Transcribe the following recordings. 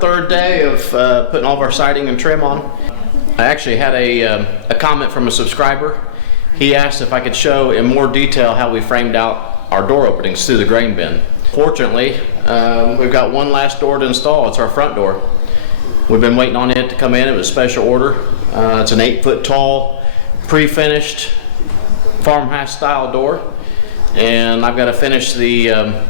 third day of putting all of our siding and trim on. I actually had a comment from a subscriber. He asked if I could show in more detail how we framed out our door openings through the grain bin. Fortunately, we've got one last door to install. It's our front door. We've been waiting on it to come in. It was a special order. It's an 8-foot tall, pre-finished farmhouse style door, and I've got to finish the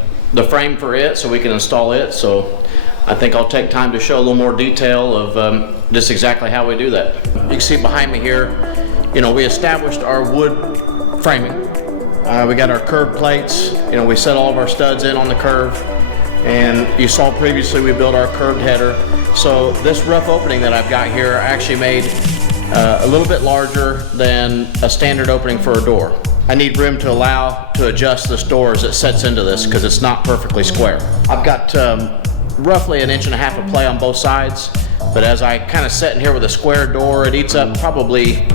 frame for it so we can install it. So I think I'll take time to show a little more detail of just exactly how we do that. You can see behind me here, you know, we established our wood framing. We got our curved plates. You know, we set all of our studs in on the curve, and you saw previously we built our curved header. So this rough opening that I've got here I actually made a little bit larger than a standard opening for a door. I need room to allow to adjust this door as it sets into this because it's not perfectly square. I've got roughly 1.5 inches of play on both sides, but as I kind of set in here with a square door, it eats up probably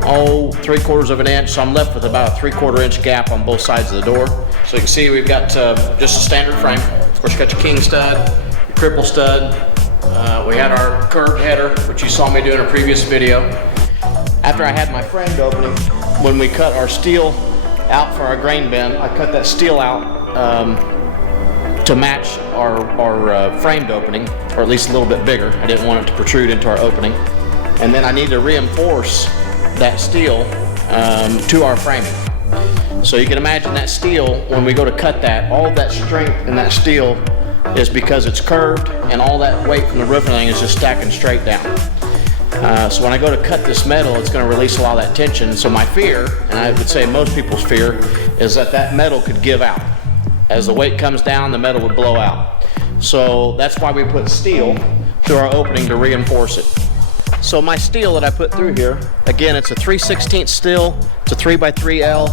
3/4 of an inch, so I'm left with about a 3/4 inch gap on both sides of the door. So you can see we've got just a standard frame. Of course, you got your king stud, your triple stud. We had our curved header, which you saw me do in a previous video. After I had my framed opening, when we cut our steel out for our grain bin, I cut that steel out to match our framed opening, or at least a little bit bigger. I didn't want it to protrude into our opening. And then I need to reinforce that steel to our framing. So you can imagine that steel, when we go to cut that, all of that strength in that steel is because it's curved, and all that weight from the roofing is just stacking straight down. So when I go to cut this metal, it's going to release a lot of that tension. So my fear, and I would say most people's fear, is that that metal could give out. As the weight comes down, the metal would blow out. So that's why we put steel through our opening to reinforce it. So my steel that I put through here, again, it's a 3/16 steel. It's a 3x3L.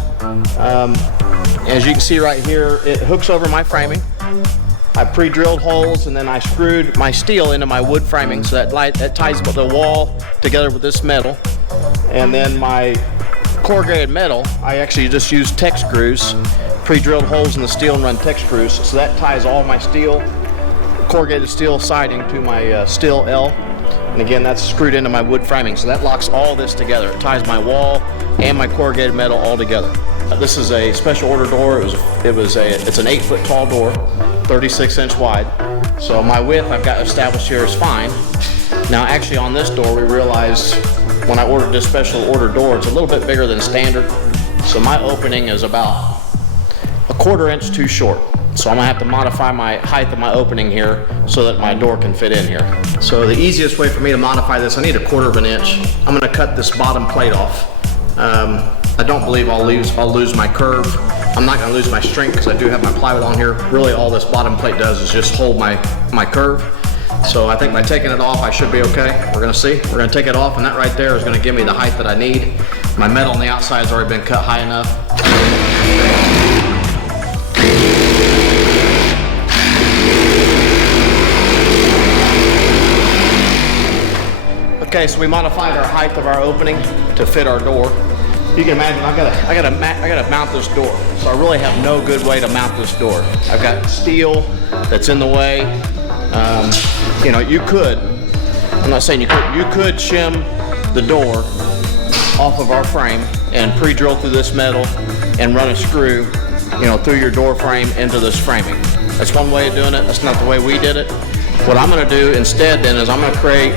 As you can see right here, it hooks over my framing. I pre-drilled holes, and then I screwed my steel into my wood framing, so that ties the wall together with this metal. And then my corrugated metal, I actually just use Tech screws, pre-drilled holes in the steel and run Tech screws, so that ties all my steel, corrugated steel siding to my steel L. And again, that's screwed into my wood framing, so that locks all this together. It ties my wall and my corrugated metal all together. This is a special order door. It's an 8-foot tall door, 36-inch wide. So my width I've got established here is fine. Now actually on this door we realized when I ordered this special order door, it's a little bit bigger than standard. So my opening is about 1/4 inch too short. So I'm gonna have to modify my height of my opening here so that my door can fit in here. So the easiest way for me to modify this, I need 1/4 inch. I'm gonna cut this bottom plate off. I don't believe I'll lose my curve. I'm not gonna lose my strength because I do have my plywood on here. Really all this bottom plate does is just hold my curve. So I think by taking it off, I should be okay. We're gonna see. We're gonna take it off, and that right there is gonna give me the height that I need. My metal on the outside has already been cut high enough. Okay, so we modified our height of our opening to fit our door. You can imagine I gotta mount this door. So I really have no good way to mount this door. I've got steel that's in the way. You know, you could, I'm not saying you could shim the door off of our frame and pre-drill through this metal and run a screw, you know, through your door frame into this framing. That's one way of doing it. That's not the way we did it. What I'm gonna do instead then is I'm gonna create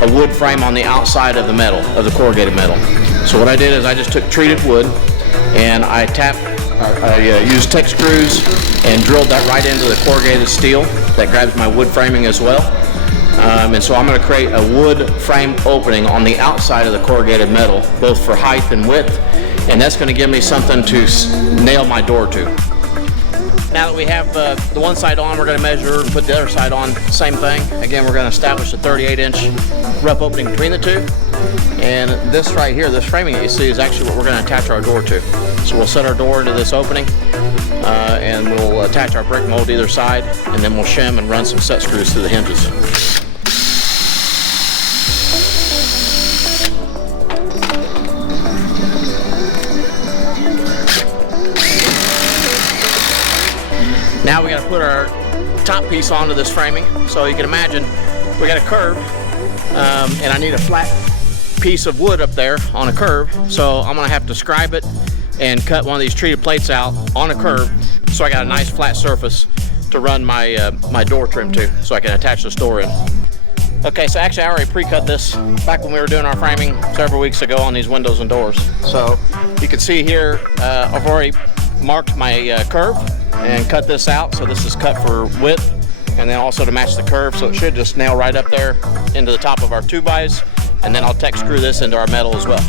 a wood frame on the outside of the metal, of the corrugated metal. So what I did is I just took treated wood and I used Tech screws and drilled that right into the corrugated steel that grabs my wood framing as well. And so I'm going to create a wood frame opening on the outside of the corrugated metal, both for height and width, and that's going to give me something to nail my door to. Now that we have the one side on, we're going to measure and put the other side on, same thing. Again, we're going to establish a 38-inch rough opening between the two. And this right here, this framing that you see is actually what we're going to attach our door to. So we'll set our door into this opening and we'll attach our brick mold to either side, and then we'll shim and run some set screws through the hinges. Now we got to put our top piece onto this framing. So you can imagine we got a curve, and I need a flat piece of wood up there on a curve, so I'm gonna have to scribe it and cut one of these treated plates out on a curve, so I got a nice flat surface to run my my door trim to, so I can attach this door in. Okay, so actually I already pre-cut this back when we were doing our framing several weeks ago on these windows and doors. So you can see here, I've already marked my curve and cut this out. So this is cut for width and then also to match the curve. So it should just nail right up there into the top of our 2x, and then I'll tech screw this into our metal as well.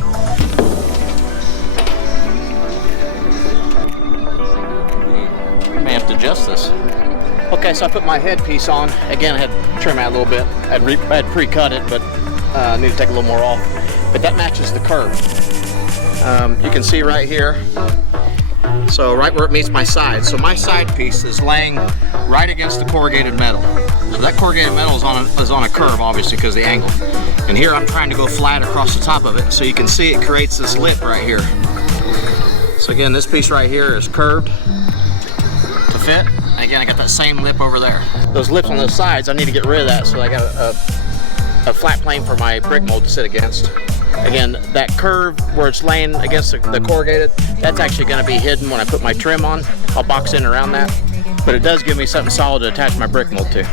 I may have to adjust this. Okay, so I put my headpiece on. Again, I had to trim out a little bit. I had pre-cut it, but I need to take a little more off. But that matches the curve. You can see right here, so right where it meets my side. So my side piece is laying right against the corrugated metal. So that corrugated metal is on a curve, obviously, because of the angle. And here I'm trying to go flat across the top of it. So you can see it creates this lip right here. So again, this piece right here is curved to fit. And again, I got that same lip over there. Those lips on those sides, I need to get rid of that, so I got a flat plane for my brick mold to sit against. Again, that curve where it's laying against the corrugated, that's actually going to be hidden when I put my trim on. I'll box in around that, but it does give me something solid to attach my brick mold to.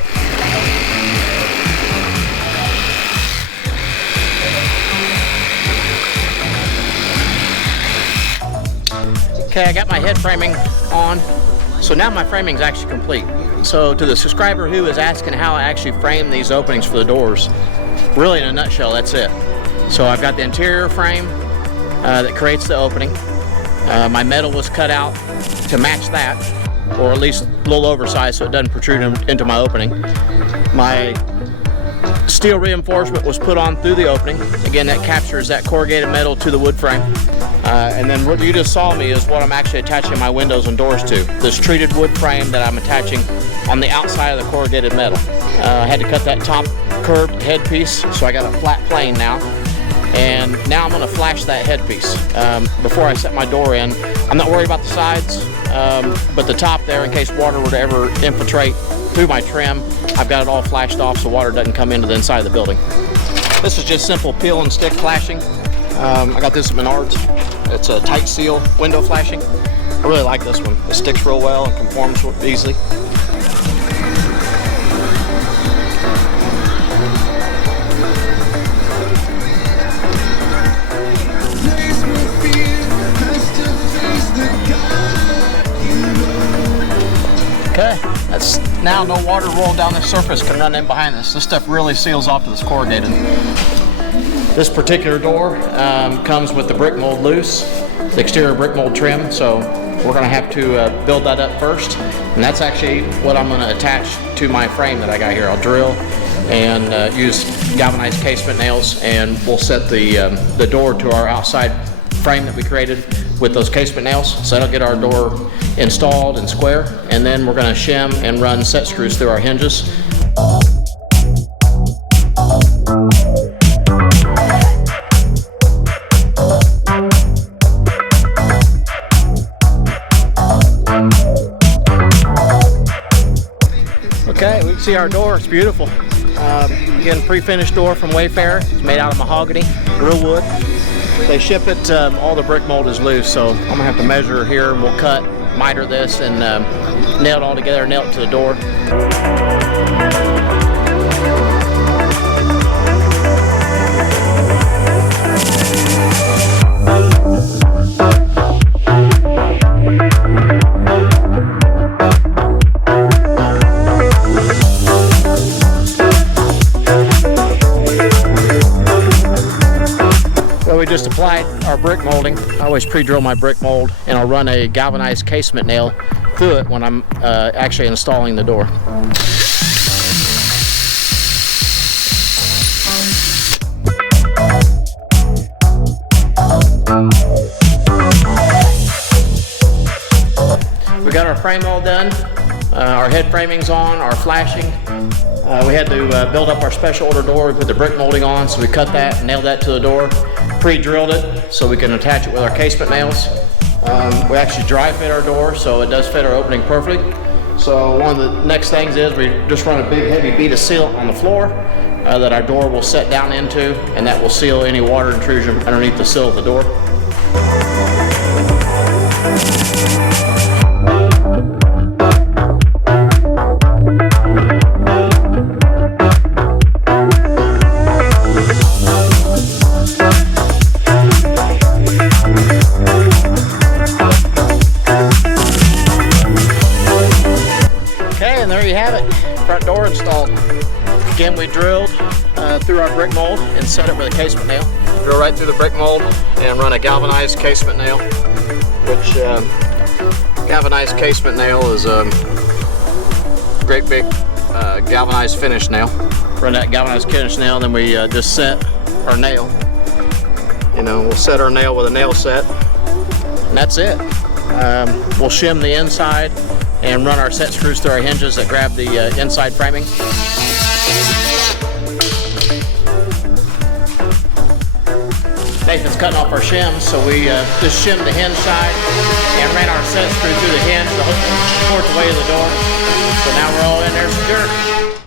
Okay, I got my head framing on. So now my framing is actually complete. So to the subscriber who is asking how I actually frame these openings for the doors, really in a nutshell, that's it. So I've got the interior frame that creates the opening. My metal was cut out to match that, or at least a little oversized so it doesn't protrude into my opening. My steel reinforcement was put on through the opening. Again, that captures that corrugated metal to the wood frame. And then what you just saw me is what I'm actually attaching my windows and doors to. This treated wood frame that I'm attaching on the outside of the corrugated metal. I had to cut that top curved headpiece, so I got a flat plane now. And now I'm going to flash that headpiece before I set my door in. I'm not worried about the sides, but the top there, in case water were to ever infiltrate through my trim, I've got it all flashed off so water doesn't come into the inside of the building. This is just simple peel and stick flashing. I got this at Menards. It's a tight seal window flashing. I really like this one. It sticks real well and conforms easily. Okay, that's now no water roll down this surface can run in behind this. This stuff really seals off to this corrugated. This particular door comes with the brick mold loose, the exterior brick mold trim, so we're going to have to build that up first, and that's actually what I'm going to attach to my frame that I got here. I'll drill and use galvanized casement nails, and we'll set the door to our outside frame that we created with those casement nails, so that'll get our door installed and square, and then we're going to shim and run set screws through our hinges. Okay, we can see our door. It's beautiful. Again, pre-finished door from Wayfarer. It's made out of mahogany, real wood. They ship it, all the brick mold is loose, so I'm gonna have to measure here, and we'll cut, miter this, and nail it all together, nail it to the door. We just applied our brick molding. I always pre-drill my brick mold, and I'll run a galvanized casement nail through it when I'm actually installing the door. We got our frame all done. Our head framing's on, our flashing. We had to build up our special order door. We put the brick molding on, so we cut that and nailed that to the door. Pre-drilled it so we can attach it with our casement nails. We actually dry fit our door, so it does fit our opening perfectly. So one of the next things is we just run a big heavy bead of sealant on the floor that our door will set down into, and that will seal any water intrusion underneath the sill of the door. Okay, and there you have it, front door installed. Again, we drilled through our brick mold and set it with a casement nail. Drill right through the brick mold and run a galvanized casement nail, which galvanized casement nail is a great big galvanized finish nail. Run that galvanized finish nail, and then we just set our nail. You know, we'll set our nail with a nail set, and that's it. We'll shim the inside and run our set screws through our hinges that grab the inside framing. Nathan's cutting off our shims, so we just shimmed the hinge side and ran our set screw through the hinge to support the weight of the door. So now we're all in there secure.